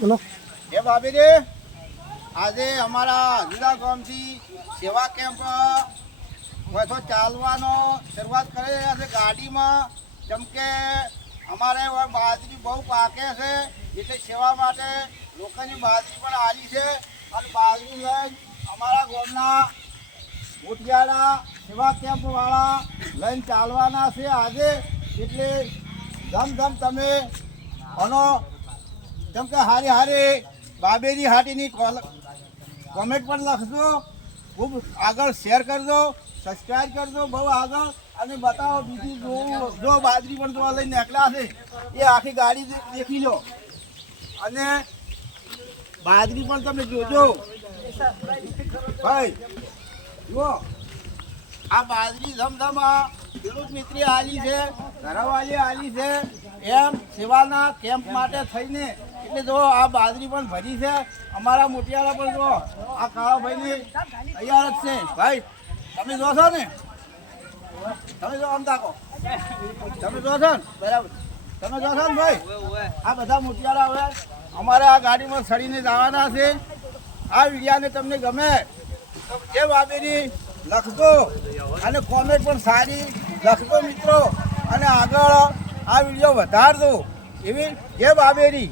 બોલો એ ભાભી આજે અમારા જુદા ગામથી સેવા કેમ્પ તો ચાલવાનો શરૂઆત કરી રહ્યા છે ગાડીમાં. જેમ કે અમારે બાજરી બહુ પાકે છે એટલે સેવા માટે લોકોની બાજરી પણ આવી છે અને બાજરી લઈને અમારા ગામના મોટિયાળા સેવા કેમ્પવાળા લઈને ચાલવાના છે આજે. એટલે ધમ તમે આનો જેમ કે હારી હારી બાબેરી હાટીની કોમેન્ટ પણ લખજો, ખૂબ આગળ શેર કરજો, સબસ્ક્રાઈબ કરજો બહુ આગળ, અને બતાવો બીજી જો બાજરી પણ જોવા લઈને નીકળ્યા છે એ આખી ગાડી દેખી લો અને બાજરી પણ તમે જોજો ભાઈ. જુઓ આ બાજરી ધમધમ ખેડૂત મિત્રી આલી છે, ઘરવાળી આલી છે એમ સેવાના કેમ્પ માટે થઈને. એટલે જો આ બાજરી પણ ભરી છે અમારા મોટિયાળા પણ જો આ કાળા ભાઈની તૈયાર જ છે. ભાઈ તમે જો છો ને, તમે જો આમ તાકો, તમે જો છો ને બરાબર, તમે જો છો ને ભાઈ. આ બધા મોટિયાળા હવે અમારે આ ગાડીમાં ચડીને જવાના છે. આ વિડીયાને તમને ગમે તો જે બાબેરી લખજો અને કોમેન્ટ પણ સારી લખજો મિત્રો, અને આગળ આ વિડીયો વધારજો એવી જે બાબેરી.